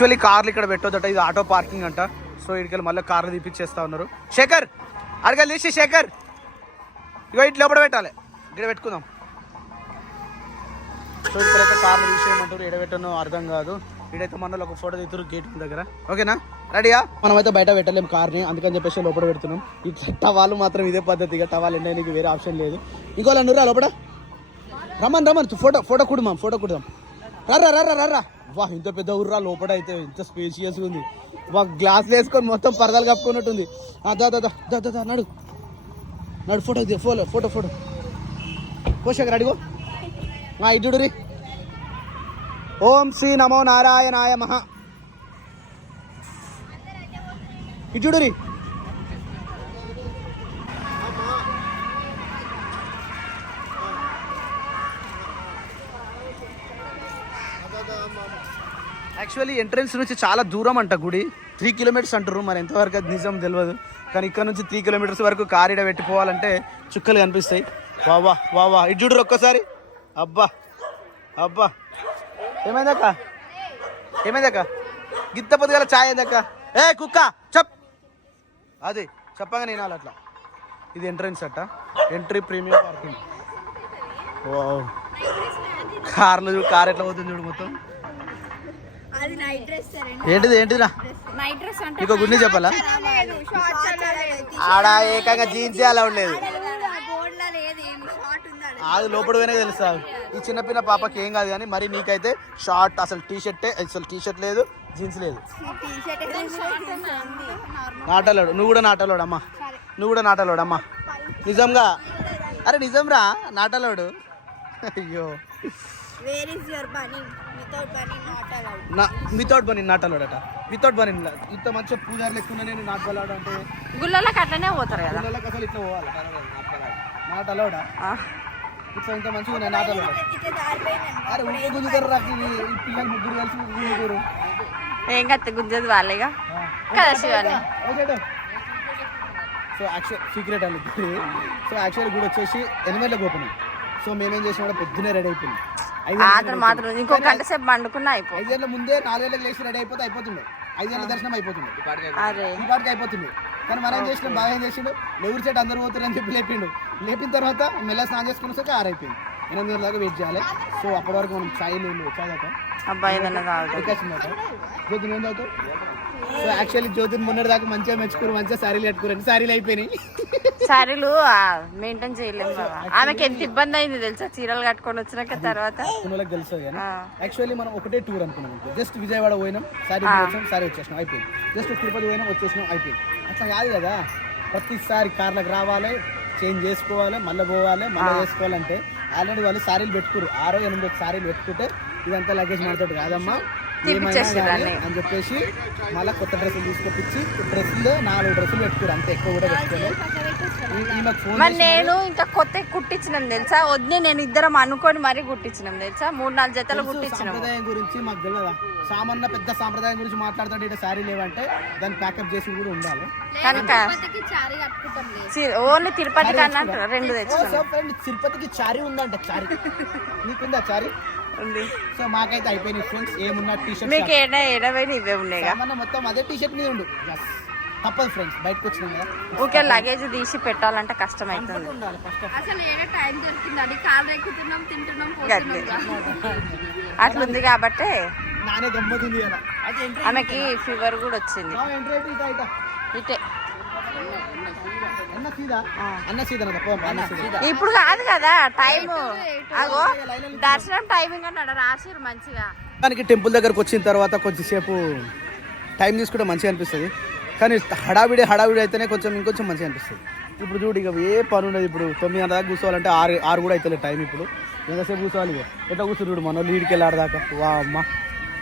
Actually కార్లు ఇక్కడ పెట్టొద్దట, ఇది ఆటో పార్కింగ్ అంట. సో ఇక్కడికి మళ్ళీ కార్లు తీపిచ్చేస్తా ఉన్నారు. శేఖర్ అడగలు తీసి శేఖర్ ఇగో ఇట్లా లోపల పెట్టాలి, ఇక్కడ పెట్టుకుందాం. సో ఇక్కడైతే కార్లు తీసేయమంటారు, ఎడబెట్టనో అర్థం కాదు. ఇక్కడైతే మనలో ఒక ఫోటో తీస్తారు గేట్ దగ్గర. ఓకేనా, రెడీయా? మనమైతే బయట పెట్టలేము కార్ని, అందుకని చెప్పేసి లోపల పెడుతున్నాం. ఈ టవాలు మాత్రం ఇదే పద్ధతిగా, టవాలు ఎండడానికి వేరే ఆప్షన్ లేదు. ఇంకోళ్ళు నువ్వురా లోపల రమ్మని ఫోటో కుడదాం, ఫోటో కుడదాం. రర్రా వా, ఇంత పెద్ద ఊర్రా, లోపల అయితే ఇంత స్పేషియస్గా ఉంది. వా, గ్లాసులు వేసుకొని మొత్తం పరదాలు కప్పుకున్నట్టుంది. దా నడు ఫోటో ఇది, ఫోటో పోషక అడిగో ఇటుడు రీ. ఓం శ్రీ నమో నారాయణాయ మహా. ఇటుడు రీ. యాక్చువల్లీ ఎంట్రన్స్ నుంచి చాలా దూరం అంట గుడి, 3 కిలోమీటర్స్ అంటారు. మరి ఎంతవరకు అది నిజం తెలియదు, కానీ ఇక్కడ నుంచి 3 కిలోమీటర్స్ వరకు కారిడ పెట్టిపోవాలంటే చుక్కలు కనిపిస్తాయి. వా ఇటు చూడరు ఒక్కసారి. అబ్బా ఏమైందక్క గిత్త పొద్దుగల ఛాయ్ ఏందక్క? ఏ కుక్క చెప్, అది చెప్పగా నేను అట్లా. ఇది ఎంట్రన్స్ అట్ట, ఎంట్రీ ప్రీమియం పార్కింగ్. ఓ కార్ ఎట్లా పోతుంది చూడు మొత్తం. ఏంటిదిరా ఇంకో గుడ్ని చెప్పాలా? ఆడ ఏకంగా జీన్స్ అలా ఉండలేదు, అది లోపల పోయినా తెలుస్తా. ఈ చిన్నపిల్ల పాపకి ఏం కాదు, కానీ మరి నీకైతే షార్ట్, అసలు టీషర్ట్ లేదు, జీన్స్ లేదు. నాటలోడు, నువ్వు కూడా నాటలోడు అమ్మా. నిజంగా, అరే నిజంరా నాటలోడు. అయ్యో వితౌట్ బనీ నాటలోడట, వితౌట్ బనీ. ఇంత మంచిగా పూజారులు ఎక్కువ నేను నాటలాడు అంటే గుళ్ళకి అట్లనే పోతారు కదా, గుళ్ళకి అసలు ఇట్లా పోవాలి. నాటలోడా ఇట్లా ఇంత మంచిగా ఉన్నాయి నాటలోడ. అరే ఊరికే గుంజుతారు రా, ఈ పిల్లలు ముగ్గురు కలిసి గుంజుతారు. ఏం కత్తి గుంజది వాళ్ళేగా కదా శివాని. సో యాక్చువల్ సీక్రెట్ అండి. సో యాక్చువల్ గుడి వచ్చేసి 8 గంటలకు ఓపెన్. సో మేమేం చేసినా కూడా పొద్దున్నే రెడీ అయిపోయింది. మాత్రం ఇంకో గంట సేపు పండుకున్నా అయిపోయి. 5 గంటల ముందే 4 గంటలకు లేచి రెడీ అయిపోతుండే. 5 గంటల దర్శనం అయిపోతుంది, ఈ పాటికి అయిపోతుంది. కానీ మనం ఏం చేసినాం, బాగా ఏం చేసిండు, ఎవరి చెట్టు అందరూ పోతారని చెప్పి లేపిండు. లేపిన తర్వాత మెల్ల స్నానం చేసుకుని వస్తే 6 అయిపోయింది. 8 గంటల దాకా వెయిట్ చేయాలి. సో అప్పటి వరకు మనం చాయ్ తాగుతాం. అబ్బాయి జ్యోతిని ఏం తాగుతావు? సో యాక్చువల్లీ జ్యోతిని మొన్నటి దాకా మంచిగా మెచ్చుకుని మంచిగా శారీలు కట్టుకురండి, శారీలు అయిపోయినాయి. శారీలు మెయింటైన్ చేయలేము కదా, ఆమెకి ఎంత ఇబ్బంది అయింది తెలుసా చీరలు కట్టుకొని వచ్చినాక. తర్వాత తెలుసు యాక్చువల్లీ మనం ఒకటే టూర్ అనుకున్నాం, జస్ట్ విజయవాడ పోయినాం, శారీ వచ్చేసినాం, అయిపోయింది. జస్ట్ తిరుపతి పోయినాం, వచ్చేసినాం, అయిపోయింది. అట్లా కాదు కదా, ప్రతిసారి కార్లకు రావాలి, చేంజ్ చేసుకోవాలి, మళ్ళీ పోవాలి, మళ్ళీ చేసుకోవాలంటే ఆల్రెడీ వాళ్ళు శారీలు పెట్టుకోరు. 6 8 శారీలు పెట్టుకుంటే ఇదంతా లగేజ్ మనతోటి కాదమ్మా అని చెప్పేసి మళ్ళీ కొత్త డ్రెస్సులు తీసుకొచ్చి డ్రెస్సులు 4 డ్రెస్సులు పెట్టుకోరు, అంత ఎక్కువ కూడా పెట్టుకోలేదు. నేను ఇంకా కొత్త కుట్టించినాం తెలుసా, వద్దు నేను ఇద్దరం అనుకొని మరీ కుట్టించినాం తెలుసా, 3-4 జతలు కుట్టించినాం. సాంప్రదాయం గురించి మాకు తెలియదా, సామాన్య పెద్ద సాంప్రదాయం గురించి మాట్లాడుతుంటే ఇట్లా శారీ లేవంటే దాన్ని ప్యాకప్ చేసి కూడా ఉండాలి. కనుక ఓన్లీ తిరుపతి కన్నా 2 తెచ్చుకోండి. తిరుపతికి చారీ ఉందంట, చారీ నీకుందా చారీ? సో మాకైతే అయిపోయినాయి ఫ్రెండ్స్. ఏమున్నా టీషర్ట్ మీకు ఇవే ఉన్నాయి మొత్తం అదే టీషర్ట్ మీద ఉండు, తప్పదు ఫ్రెండ్స్. బయటకు వచ్చినాం కదా, ఓకే లగేజ్ తీసి పెట్టాలంటే కష్టం అవుతుంది. అట్లుంది కాబట్టి నానే గమ్మతుంది కదా. ఆమెకి ఫీవర్ కూడా వచ్చింది. ఇటే ఇప్పుడు కాదు కదా టైం, అగో దర్శనం టైమింగ్ అన్నాడు రాసిరు మంచిగా. దానికి టెంపుల్ దగ్గరకు వచ్చిన తర్వాత కొంచెంసేపు టైం తీసుకుంటే మంచిగా అనిపిస్తుంది, కానీ హడావిడి అయితేనే ఇంకొంచెం మంచిగా అనిపిస్తుంది. ఇప్పుడు చూడు ఇక ఏ పని ఉండదు. ఇప్పుడు 9 గంటల దాకా కూర్చోవాలంటే 6 కూడా అవుతుంది టైం. ఇప్పుడు ఎంతసేపు కూర్చోవాలి, ఎట్లా కూర్చురు మన వాళ్ళు ఈడికి వెళ్ళాడదాకా. వా అమ్మ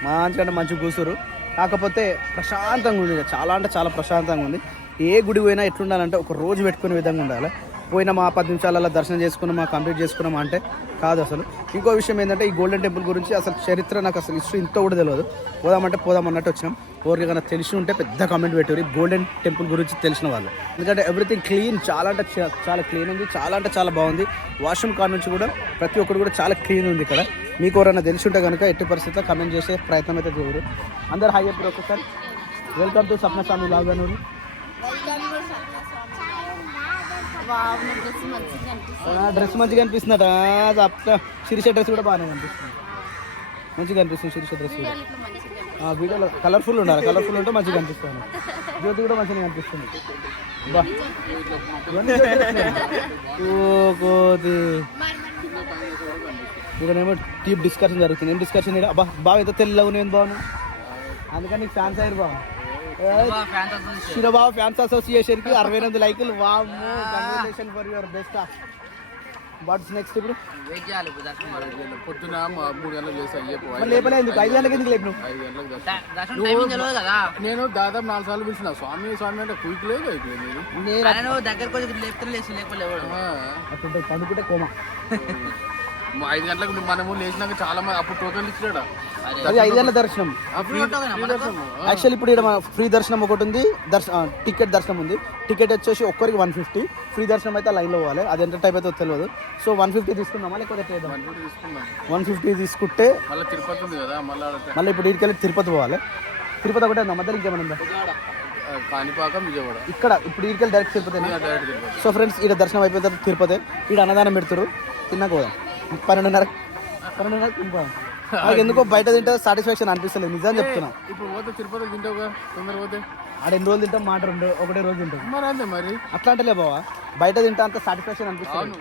మంచిగా మంచిగా కూర్చురు. కాకపోతే ప్రశాంతంగా ఉంది, చాలా అంటే చాలా ప్రశాంతంగా ఉంది. ఏ గుడి పోయినా ఎట్లుండాలంటే ఒక రోజు పెట్టుకునే విధంగా ఉండాలి. పోయినా మా 10 నిమిషాలలో దర్శనం చేసుకున్నామా, కంప్లీట్ చేసుకున్నామా అంటే కాదు. అసలు ఇంకో విషయం ఏంటంటే ఈ గోల్డెన్ టెంపుల్ గురించి అసలు చరిత్ర నాకు అసలు హిస్టరీ ఇంత కూడా తెలియదు. పోదామంటే పోదాం అన్నట్టు వచ్చినాం. ఎవరికైనా తెలిసి ఉంటే పెద్ద కామెంట్ పెట్టారు గోల్డెన్ టెంపుల్ గురించి తెలిసిన వాళ్ళు. ఎందుకంటే ఎవ్రీథింగ్ క్లీన్, చాలా అంటే చాలా క్లీన్ ఉంది, చాలా అంటే చాలా బాగుంది. వాష్రూమ్ కార్ నుంచి కూడా ప్రతి ఒక్కరు కూడా చాలా క్లీన్ ఉంది ఇక్కడ. మీకు ఎవరైనా తెలిసి ఉంటే కనుక ఎట్టి పరిస్థితుల్లో కమెంట్ చేసే ప్రయత్నం అయితే చేయరు. అందరు హాయ్ చెప్పారు ఒకసారి. Welcome to Sapnaswami Laganuru. Dress మంచిగా అనిపిస్తుందట. శిరీష డ్రెస్ కూడా బాగానే అనిపిస్తుంది, మంచిగా అనిపిస్తుంది శిరీష డ్రెస్ కూడా. వీడియోలో కలర్ఫుల్ ఉండాలి, కలర్ఫుల్ ఉంటే మంచిగా అనిపిస్తుంది. జ్యోతి కూడా మంచిగా అనిపిస్తుంది. బా ఇక్కడేమో డీప్ డిస్కషన్ జరుగుతుంది. ఏం డిస్కషన్ ఇక్కడ? అబ్బా బాగా అయితే తెల్లగా ఉన్నాను బాగున్నా, అందుకని నీకు ఫ్యాన్స్ అయ్యారు బాగా. శిరబాబు ఫ్యాన్స్ అసోసియేషన్ కి 68 లైకులు. వామ్మో, congratulation for your best. What's next? ఇప్పుడు పొద్దున 3 గంటలకు లేసా లేపలేదు. 5 గంటలకు ఎందుకు లేపు? 5 గంటలకు నేను దాదాపు 4 సార్లు పిలిచిన స్వామి స్వామి అంటే కుయిక్ లేదు పడుకుంటే కోమా. 5 గంటలకు మనము లేచినాక చాలా మంది అప్పుడు టోకెన్లు ఇచ్చినాడా. అది 5 గంటల దర్శనం. యాక్చువల్లీ ఇప్పుడు ఇక్కడ ఫ్రీ దర్శనం ఒకటి ఉంది, టికెట్ దర్శనం ఉంది. టికెట్ వచ్చేసి ఒక్కరికి 150, ఫ్రీ దర్శనం అయితే లైన్లో పోవాలి. అది ఎంత టైం అయితే తెలియదు. సో 150 తీసుకుందామా లేకపోతే 150 తీసుకుంటే మళ్ళీ తిరుపతి ఉంది కదా, మళ్ళీ ఇప్పుడు ఇక్కడికి వెళ్ళి తిరుపతి పోవాలి. తిరుపతి ఒకటే ఉందా, మధ్యలో ఇంకేమైనా ఉందా? కాణిపాకం, విజయవాడ. ఇక్కడ ఇప్పుడు ఇక్కడికి డైరెక్ట్ తిరుపతి. సో ఫ్రెండ్స్, ఇక్కడ దర్శనం అయిపోయిన తర్వాత తిరుపతి. ఇక్కడ అన్నదానం పెడతారు, తిన్నాక పోదాం. 12:30 తినిపోదాం. నాకు ఎందుకో బయట తింటే సాటిస్ఫాక్షన్ అనిపిస్తలేదు, నిజం చెప్తున్నా. ఇప్పుడు పోతే తిరుపతి తింటావుగా, తొందర పోతే ఆడ ఎన్ని రోజులు తింటాం, మాట ఒకటే రోజు తింటాం. మరి అంతే మరి, అట్లా అంటలే బావా, బయట తింటే అంత సాటిస్ఫాక్షన్ అనిపిస్తుంది.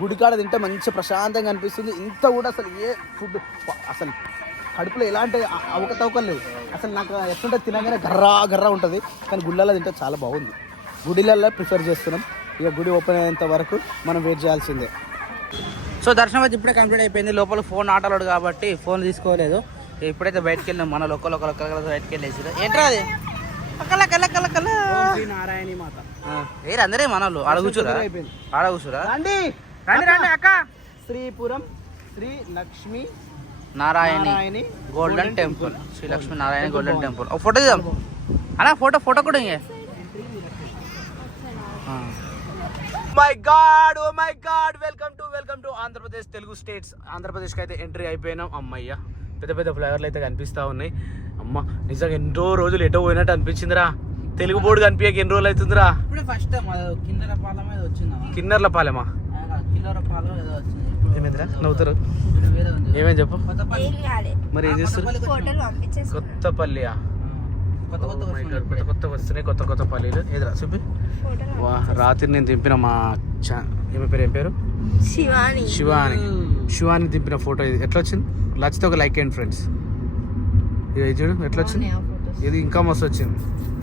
గుడికాడ తింటే మంచి ప్రశాంతంగా అనిపిస్తుంది. ఇంత కూడా అసలు ఏ ఫుడ్ అసలు కడుపులో ఎలాంటి అవకతవకలు లేవు. అసలు నాకు ఎట్లుంటే తినగానే గర్రా ఉంటుంది. కానీ గుళ్ళల్లో తింటే చాలా బాగుంది. గుడిలల్లో ప్రిఫర్ చేస్తున్నాం. ఇక గుడి ఓపెన్ అయ్యేంత వరకు మనం వెయిట్ చేయాల్సిందే. సో దర్శనం అయితే ఇప్పుడే కంప్లీట్ అయిపోయింది. లోపల ఫోన్ ఆటలాడు కాబట్టి ఫోన్ తీసుకోలేదు. ఇప్పుడైతే బయటకు వెళ్ళినాం, మన లోకల్ బయటకు వెళ్ళేసి. ఏంట్రా అది? నారాయణి మాత ఏ అందరే మన వాళ్ళు అడుగుచురా, రండి అక్క. Sripuram Sri Lakshmi Narayani golden temple. Sri Lakshmi Narayana golden temple. ఒక ఫోటో తీద్దాం అలా, ఫోటో కూడా ఇంకే. My God, oh my God, welcome to Andhra Pradesh, Telugu states. ఆంధ్రప్రదేశ్కి అయితే ఎంట్రీ అయిపోయినాం. అమ్మయ్య, పెద్ద ఫ్లైవర్లు అయితే కనిపిస్తూ ఉన్నాయి. అమ్మ నిజంగా ఎన్నో రోజులు ఎటో పోయినట్టు అనిపించిందిరా. తెలుగు బోర్డు కనిపించక ఎన్ని రోజులు అవుతుందిరా. ఫస్ట్ కిన్నెర్లపాలెమా? ఏమైందిరా నవ్వుతారు? ఏమేమి చెప్పు. మరి ఏం చేస్తారు? కొత్తపల్లియా? కొత్త వస్తున్నాయి, కొత్త పల్లీలు. ఏదిరా చూపి. వా, రాత్రి నేను దింపిన మా ఏం పేరు? శివాని దింపిన ఫోటో ఇది. ఎట్లా వచ్చింది? నచ్చితే ఒక లైక్ అండ్ ఫ్రెండ్స్. ఇది చూడు ఎట్లా వచ్చింది. ఇది ఇంకా మస్తు వచ్చింది.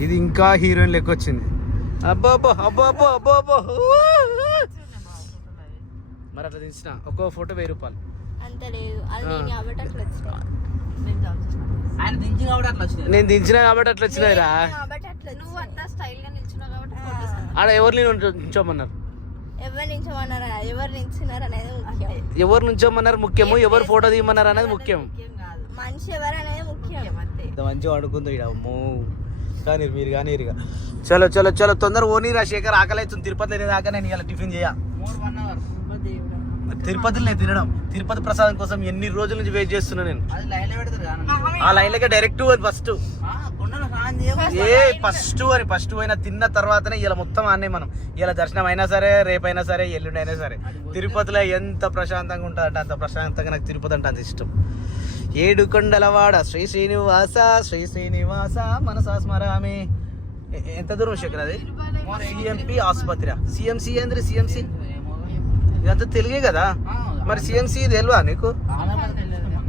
ఇది ఇంకా హీరోయిన్ లెక్క వచ్చింది. అబ్బో మరి అట్లా దించిన ఒక్కో ఫోటో 1000 రూపాయలు. నేను దించిన కాబట్టి అట్లా వచ్చినాయిరా. ఆడ ఎవరు నిల్చోమన్నారు? ఎవరు నుంచోమన్నారు ముఖ్యము, ఎవరు ఫోటో తీయమన్నారు అనేది ముఖ్యం. మంచిగా అనుకుంది ఇక్కడ. అమ్మో కానీ మీరు కానీ చలో తొందర ఓనీరా శేఖర్, ఆకలి అవుతుంది. తిరుపతి దాకా నేను ఇలా టిఫిన్ చేయ. తిరుపతిలో నేను తినడం, తిరుపతి ప్రసాదం కోసం ఎన్ని రోజుల నుంచి వెయిట్ చేస్తున్నా నేను. ఆ లైన్లకే డైరెక్ట్ ఫస్ట్ అయినా తిన్న తర్వాతనే ఇలా మొత్తం అన్నీ మనం ఇలా దర్శనం అయినా సరే, రేపైనా సరే, ఎల్లుండి అయినా సరే. తిరుపతిలో ఎంత ప్రశాంతంగా ఉంటుందంటే అంత ప్రశాంతంగా నాకు తిరుపతి అంటే అంత ఇష్టం. 7 కొండలవాడ శ్రీ శ్రీనివాస మనసా స్మరామి. ఎంత దూరం శేఖర్ అది? సిఎంపి ఆసుపత్రి. సిఎంసి ఏంద్రి? సిఎంసి ఇదంతా తెలుగే కదా. మరి సిఎంసి తెలియదా నీకు?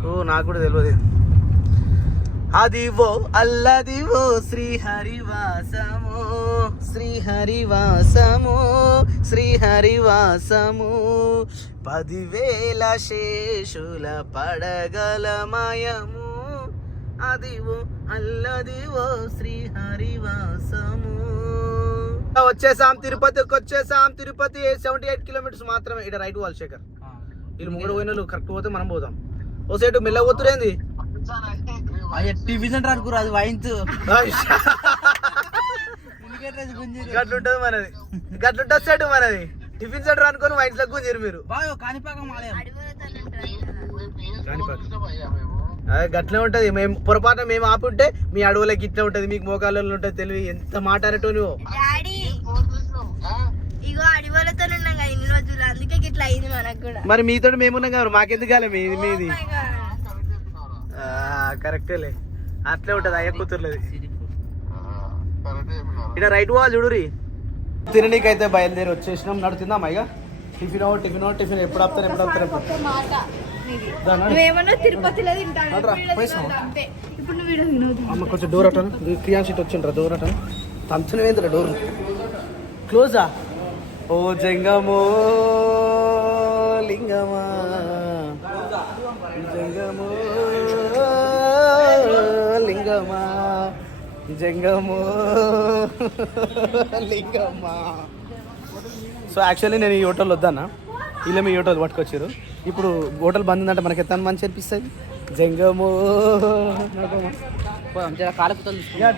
ఓ నాకు కూడా తెలియదు. అదివో అల్లదివో శ్రీహరివాసము 10,000 శేషుల పడగలమయము. అదివో అల్లదివో శ్రీహరివాసము. వచ్చేసాం తిరుపతి 78 కిలోమీటర్స్ మాత్రమే. ఇక్కడ రైట్ పోవాలి శేఖర్. వీళ్ళు 3 పోయిన కరెక్ట్ పోతే మనం పోదాం. ఓ సైడ్ మెల్ల పోతురేంది? టిఫిన్ సెంటర్ అనుకోరు అది వైన్స్ గట్లుంటది మనది, గట్లుంటది సెట్ మనది. టిఫిన్ సెంటర్ అనుకోని వైన్స్ లకు గుంజరు మీరు. కాణిపాకం అదే గట్లే ఉంటది. మేము పొరపాటున మేము ఆపుంటే మీ అడవులకి ఇట్లా ఉంటది, మీకు మోకాళ్ళలో ఉంటది. తెలివి ఎంత మాట అనేటో నువ్వు. ఇగో అడివలతో ఉన్నాం కదా ఇన్ని రోజులు, అందుకే ఇట్లా అయింది మనకు కూడా. మరి మీతో మేమున్నాం కదా, మాకెందుకు కాలే మీది. కరెక్టేలే, అట్లే ఉంటది అయ్య కూతుర్లది. ఇక్కడ రైట్ పోవాలి చూడురి. తిననీకైతే బయలుదేరి వచ్చేసినాం. నడుతుందాం ఇక. టిఫిన్ ఎప్పుడు ఆపుతారు. అమ్మ కొంచెం door Atanu, క్రియాన్ sheet వచ్చిండ్రా door Atanu. తంచన ఏంద్రా డోర్ క్లోజా? ఓ జంగమో లింగమా, జంగమో లింగమా, జంగమో లింగమా. సో యాక్చువల్లీ నేను ఈ హోటల్ వద్దన్నా, ఇలా మీ హోటల్ పట్టుకొచ్చారు. ఇప్పుడు హోటల్ బంద్ ఉందంటే మనకి ఎంత మంచి అనిపిస్తుంది. జంగమో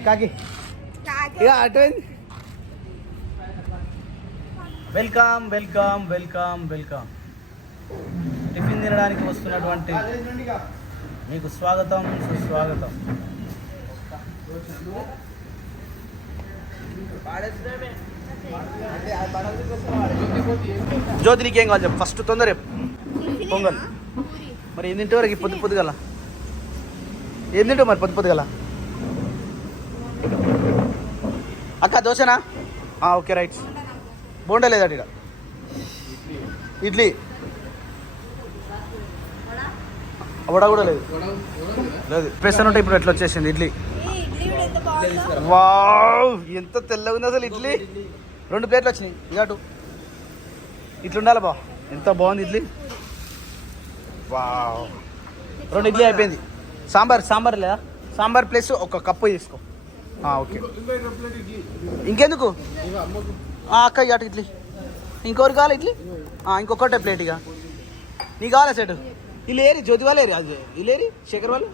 కాకి ఇక అటు. Welcome welcome welcome welcome. Tiffin తినడానికి వస్తున్నటువంటి మీకు స్వాగతం సుస్వాగతం. జ్యోతి నీకేం కావాలి చెప్పు ఫస్ట్, తొందర పొంగల్. మరి ఏం తింటే వరకు పొద్దుగల ఏం తింటావు మరి పొద్దుగల? అక్క దోశనా? Okay right. బోండా లేదా ఇక? ఇడ్లీ వడ కూడా లేదు. ప్రెసన్ ఉంటే ఇప్పుడు ఎట్లా వచ్చేసింది ఇడ్లీ. వావ్ ఎంత తెల్లగా ఉంది అసలు ఇడ్లీ. 2 ప్లేట్లు వచ్చినాయి. ఇటు ఇట్లుండాలి బా, ఎంత బాగుంది ఇడ్లీ. వావ్ 2 ఇడ్లీ అయిపోయింది. సాంబార్ లేదా? సాంబార్ ప్లస్ ఒక కప్పు తీసుకో. ఓకే ఇంకెందుకు అక్క ఇటు ఇడ్లీ. ఇంకొకరు కావాలి ఇడ్లీ? ఇంకొకటే ప్లేట్. ఇక నీకు కావాలా సెట్? వీళ్ళు ఏరి జ్యోతి వాళ్ళు ఏరి, అది వీళ్ళు ఏరి శేఖర్ వాళ్ళు.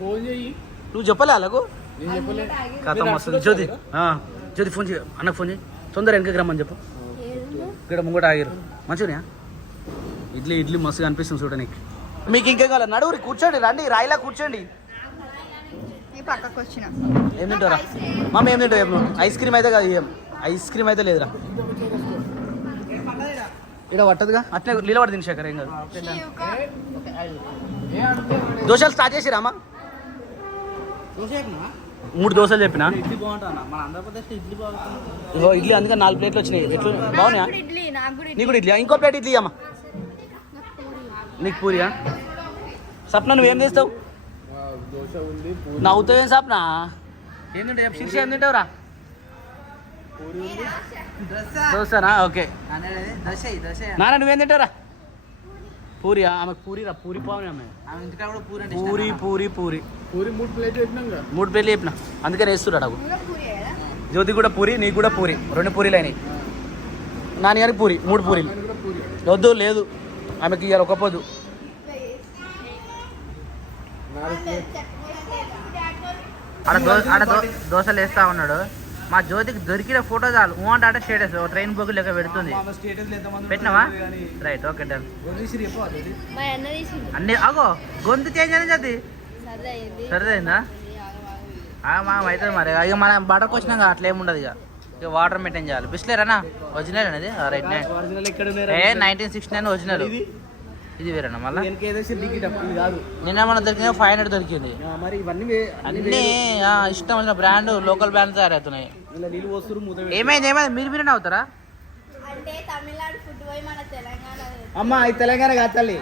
ఫోన్ చెయ్యి. నువ్వు చెప్పలే అలాగూ కథ వస్తుంది. జ్యోతి ఫోన్ చేయ, అన్నకు ఫోన్ చేయి, తొందర వెనకకి రమ్మని చెప్పు. ఇక్కడ ముంగట ఆగారు మంచిగా. ఇడ్లీ మస్తుగా అనిపిస్తుంది చూడడానికి. మీకు ఇంకేం కావాలి? నడువురి కూర్చోండి, రండి రాయిలా కూర్చోండి. ఏం తింటారా మమ్మ? ఏం తింటావు? ఐస్ క్రీమ్ అయితే కాదు, ఐస్ క్రీమ్ అయితే లేదురా. ఇక్కడ పట్టదుగా, అట్లే నిలబడి తిని శేఖర్. ఏం కాదు. దోశలు స్టార్ట్ చేసిరా అమ్మా? 3 దోశలు చెప్పినా. ఇడ్లీ అందుకే 4 ప్లేట్లు వచ్చినాయి. ఎట్లు బాగున్నాయా? నీకు కూడా ఇడ్లీ? ఇంకో ప్లేట్ ఇడ్లీ అమ్మా. నీకు పూరియా? సప్న నువ్వేం చేస్తావు? నవ్వుతావేం సప్న? ఏం తింటావు? శీర్షి ఏం తింటావురా? దోశనా? ఓకే నాన్న నువ్వేం తింటావురా? పూరియా? ఆమెకు పూరిరా, పూరి పావు. పూరి 3 ప్లేట్లు చెప్పిన, అందుకని వేస్తున్నాడు నాకు. జ్యోతి కూడా పూరి, నీకు కూడా పూరి. 2 పూరీలు అయినాయి. నాని గారికి పూరి, 3 పూరీలు. వద్దు లేదు, ఆమెకి ఇవాళ ఒక పొద్దు. ఆడ దోశలు వేస్తా ఉన్నాడు. మా జ్యోతికి దొరికిన ఫోటో చాలు అంటే స్టేటస్ ట్రైన్ బొగ్గు లెక్క పెడుతుంది. పెట్టినావా? Right okay done. అన్ని అగో గొంతు చేంజ్ అని జ్యోతి సరిదైందా? అవుతుంది మరి. ఇక మనం బటర్కి వచ్చినాక అట్లా ఏముండదు. ఇక వాటర్ మెయింటైన్ చేయాలి. బిస్లేరానా ఒరిజినల్ అనేది? Right 1969 original. ఇది వేరేనా మళ్ళీ? నిన్న మన దొరికింది 500 దొరికింది. అన్నీ ఇష్టం వచ్చిన బ్రాండ్, లోకల్ బ్రాండ్ తయారవుతున్నాయి. ఏమైంది మీరు అవుతారా? అమ్మా ఇది తెలంగాణ కాదు తల్లి.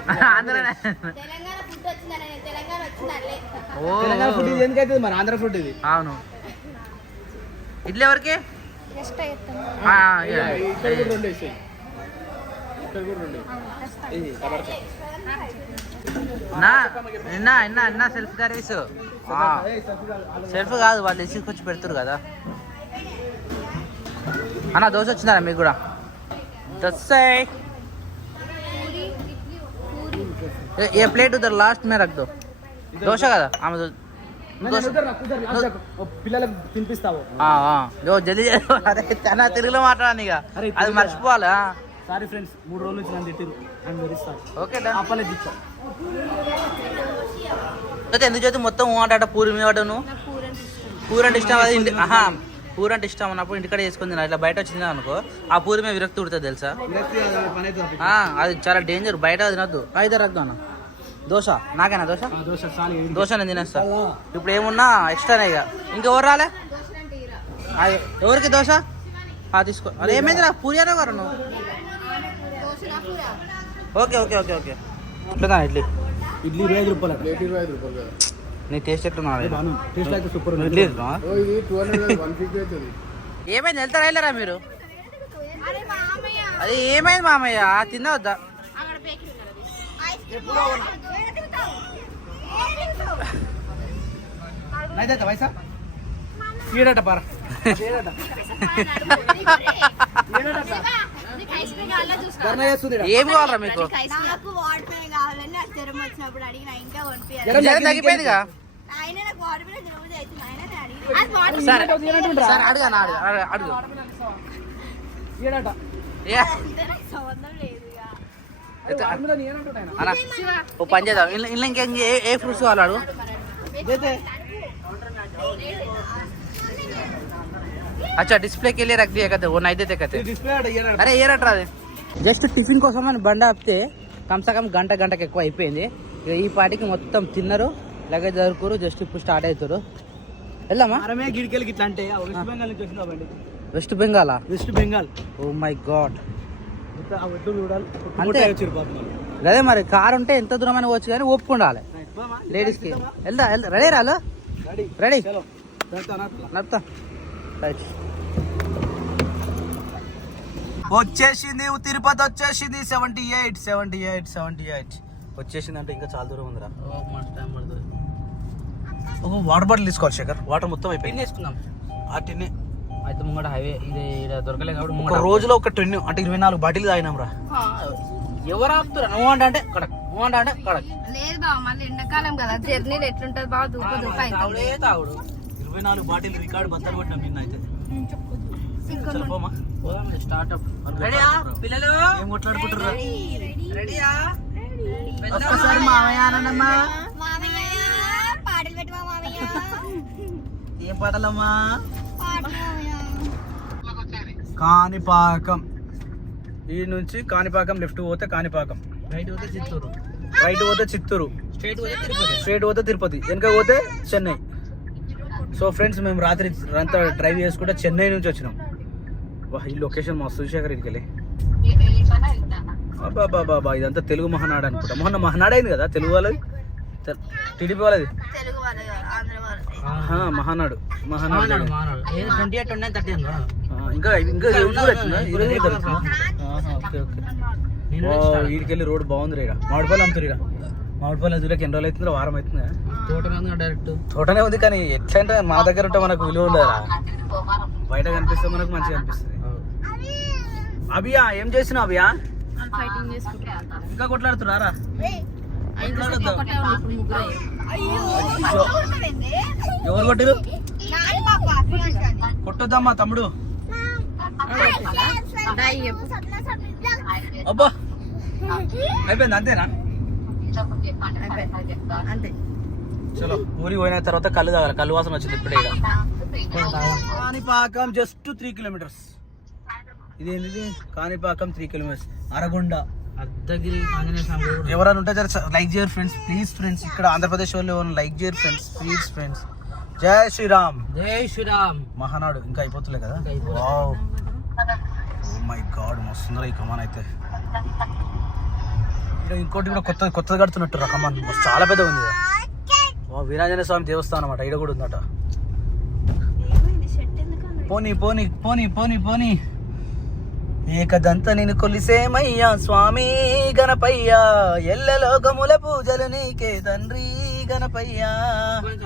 తెలంగాణ ఫుడ్ ఇది ఎందుకైతుంది మరి? ఆంధ్ర ఫుడ్ ఇది. అవును. ఇడ్లీ ఎవరికి? నిన్న సెల్ఫ్ సర్వీస్. సెల్ఫ్ కాదు, వాళ్ళు తీసుకొచ్చి పెడతారు కదా. అన్న దోశ వచ్చిందా మీకు కూడా? దోశ ఏ ప్లేట్ ఉधर लास्ट में रख दो. దోశ కదా ఆమె పిల్లలకు తినిపిస్తావు. జల్దీ అదే చాలా తెలుగులో మాట్లాడాను ఇక అది మర్చిపోవాలా. సారీ ఫ్రెండ్స్, 3 రోజుల నుంచి నన్ను తిట్టిరు. I'm very sorry. ఓకే అప్పలేదు ఇచ్చా. ఎందుకు చేతి మొత్తం మాట పూరి మీద నువ్వు పూరి అంటే ఇష్టం. అది పూరి అంటే ఇష్టం అన్నప్పుడు ఇంటికాడ చేసుకుని తిన్నా. ఇట్లా బయట వచ్చింది అనుకో ఆ పూరి మీద విరక్తి ఉడుతుంది తెలుసా. అది చాలా డేంజర్, బయట తినద్దు. అయితే రద్దు అన్న దోశ నాకేనా దోశ నేను తినేస్తా. ఇప్పుడు ఏమున్నా ఎక్స్ట్రానే ఇక. ఇంకెవరు రాలే ఎవరికి దోశ తీసుకో. అరే ఏమైంది రా పూరి అనే వారు నువ్వు. ఓకే ఓకే ఓకే ఓకే ఇట్లా ఇడ్లీ 25 రూపాయలు. నీ టేస్ట్ ఎట్లున్నా టేస్ట్ అయితే సూపర్. ఏమైంది వెళ్తారా వెళ్ళారా మీరు? అది ఏమైంది మామయ్య తినవద్దా? వైసా ఏడట పార ఏం కావాలరా మీకు? తగ్గిపోయిందిగా. సరే అడుగు అడుగు. ఓ పని చేద్దాం. ఇలా ఇంకా ఏ ఫ్రూట్స్ కావాలాడు? अच्छा डिस्प्ले के लिए रख दिया कहते वो नहीं देते कहते. अरे ये रट रहा జస్ట్ టిఫిన్ కోసం అని బండి ఆపితే కమ్సే కమ్ గంటకి ఎక్కువ అయిపోయింది. ఇక ఈ పాటికి మొత్తం తిన్నారు, లగేజ్ దొరుకురు. జస్ట్ ఇప్పుడు స్టార్ట్ అవుతారు. వెళ్దామా? గిడికెళ్ళకి ఇట్లా అంటే West Bengal West Bengal. Oh my god. అంటే అదే మరి కార్ ఉంటే ఎంత దూరం అని పోవచ్చు కానీ ఒప్పుకుండాలి లేడీస్ కి. వెళ్దా రెడీ రాలు రెడీ నడుతా. వచ్చేసింది తిరుపతి వచ్చేసింది. 78 వచ్చేసింది అంటే ఇంకా చాలా దూరం ఉందిరా. ఒక వాటర్ బాటిల్ తీసుకోవాలి శేఖర్. వాటర్ మొత్తం అయిపోయింది. వేసుకుందాం ఆ టిన్నే అయితే ముంగడ హైవే ఇది దొరకలేదు కాబట్టి ఒక రోజులో ఒక 20 అంటే 24 బాటిల్ తాగినాం రా. ఎవరు ఆపుతురా? నువ్వు అంటే కడక్ నువ్వు అంటే కడక్ లేదు బావ, మళ్ళీ ఎండాకాలం కదా జర్నీలు ఎట్లుంటది బావ. తాగుడు 24 బాటిల్ రికార్డు బద్దలు కొట్టినాం నిన్న. అయితే పోమా స్టార్ట్అప్ పిల్లలు ఏం కొట్లాడుకుంటారు? రెడీయా? ఒక్కసారి మామయ్య అనండమ్మా. ఏం పాటలమ్మా? కాణిపాకం. ఈ నుంచి కాణిపాకం లెఫ్ట్ పోతే కాణిపాకం, రైట్ పోతే చిత్తూరు, రైట్ పోతే చిత్తూరు, స్ట్రైట్ పోతే తిరుపతి, వెనక పోతే చెన్నై. సో ఫ్రెండ్స్ మేము రాత్రి అంతా డ్రైవ్ చేసుకుంటే చెన్నై నుంచి వచ్చినాం. వా ఈ లొకేషన్ మస్తు శేఖర్ ఇదికెళ్ళి. బాబా ఇదంతా తెలుగు మహానాడు అనుకుంటా. మొన్న మహానాడు అయింది కదా తెలుగు వాళ్ళది, టీడీపీ వాళ్ళది మహానాడు. ఇంకా వీడికెళ్ళి రోడ్ బాగుంది రా. మామిడిపల్లి అమ్ముతారు ఇక. మామిడిపల్లి దూరకి ఎన్ని రోజులు అవుతుంది? వారం అవుతుంది. డైరెక్ట్ తోటనే ఉంది కానీ ఎట్లా అంటే మన దగ్గర ఉంటే మనకు విలువ ఉండదురా. బయట కనిపిస్తే మనకు మంచిగా అనిపిస్తుంది. అభియా ఏం చేసినావు? అభియా ఇంకా కొట్లాడుతున్నారా? ఎవరు కొట్టిరు? కొట్టొద్దమ్మా తమ్ముడు. అబ్బా అయిపోయింది అంతేనా? చలో ఊరికి పోయిన తర్వాత కళ్ళు తాగాలి. కళ్ళు వాసన వచ్చింది ఇప్పుడే. Kanipakam just 3 kilometres. ఇదేంటిది? కాణిపాకం 3 కిలోమీటర్స్. అరగొండ అర్ధగిరి ఆంజనేయ స్వామి. ఎవరైనా ఉంటే లైక్ చేయరు ఫ్రెండ్స్ ప్లీజ్. ఫ్రెండ్స్ ఇక్కడ ఆంధ్రప్రదేశ్ వాళ్ళు ఎవరైనా లైక్ చేయరు ఫ్రెండ్స్ ప్లీజ్. ఫ్రెండ్స్ జై శ్రీరామ్. జై శ్రీరామ్. మహానాడు ఇంకా అయిపోతులే కదా. వావ్ ఓ మై గాడ్ మస్తుందిరా ఈ కమాన్ అయితే. ఇక్కడ ఇంకోటి కూడా కొత్తది కడుతున్నట్టు కమాన్ చాలా పెద్ద ఉంది. వీరాంజనేయ స్వామి దేవస్థానం అన్నమాట. ఇక్కడ కూడా ఉందట. పోనీ పోనీ పోనీ పోనీ పోనీ. ఏకదంత నేను కొలిసేమయ్యా స్వామి గణపయ్యా, ఎల్లలోకముల పూజలు నీకే తండ్రి గణపయ్యా.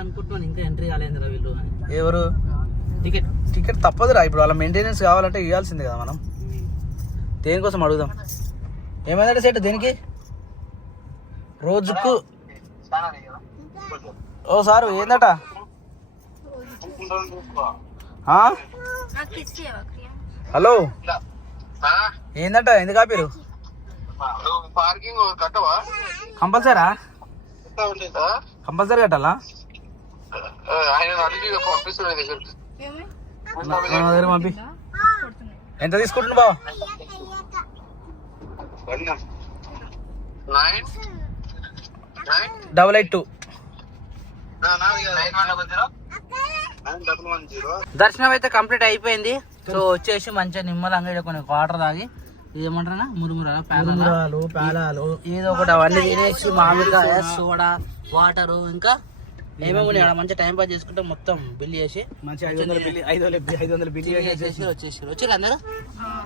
అనుకుంటున్నాను ఇంకా ఎంట్రీ కాలేదు వీళ్ళు. ఎవరు? టికెట్ తప్పదురా. ఇప్పుడు వాళ్ళ మెయింటెనెన్స్ కావాలంటే ఇవ్వాల్సిందే కదా మనం. దేనికోసం అడుగుదాం. ఏమైందంటే సెట్ దేనికి? రోజుకు ఓ సారు ఏందట ఆ? హలో ఏందట ఎందుకు ఆపిరు పార్కింగ్ కట్టవా కంపల్సరా కంపల్సరీ కట్టాలా ఆయన అడిగి పంపిస్తున్నాయి దగ్గరికి నా దగ్గర పంపి ఎంత తీసుకుంటున్నా బావ 882 దర్శనం అయితే కంప్లీట్ అయిపోయింది. సో వచ్చేసి మంచిగా నిమ్మలంగా ఈడ కొన్ని వాటర్ తాగి ఇదేమంటారా మురుమురా మురుమురాలు పేలాలు ఏదో ఒకటి అవన్నీ తినేసి మామిడికాయ సోడా వాటర్ ఇంకా ఏమేమి ఉన్నాయి ఆడ మంచిగా టైం పాస్ చేసుకుంటే మొత్తం బిల్ చేసి మంచి 500 బిల్లి చేసి వచ్చారు అందరూ.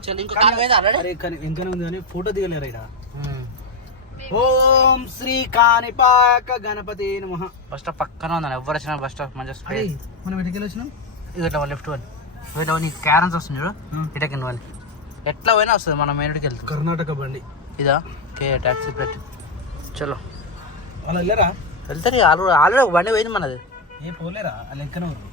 చలో ఇంకో కాలం అయితే ఆల్రెడీ అరే ఇంకానే ఉంది కానీ ఫోటో దిగలేరు ఇక్కడ. ఓం శ్రీ కాణిపాక గణపతి నమః. బస్ స్టాప్ పక్కన ఉందండి ఎవరు వచ్చినా బస్ స్టాప్ మంచిగా స్పేస్. మనం ఎటుకెళ్ళి వచ్చినాం ఇట్లా లెఫ్ట్ వన్ ఇట్లా నీకు క్యారన్స్ వస్తుంది చూడు ఇటకింద వాళ్ళు ఎట్లా పోయినా వస్తుంది మనం మెయిన్కి వెళ్తాం. కర్ణాటక బండి ఇదా కే ట్యాక్సీ ప్లేట్. చలో వాళ్ళు వెళ్ళారా వెళ్తారు ఆల్రెడీ ఒక బండి పోయింది మనది. ఏ పోలేరా వాళ్ళు ఎక్కనే ఉన్నారు.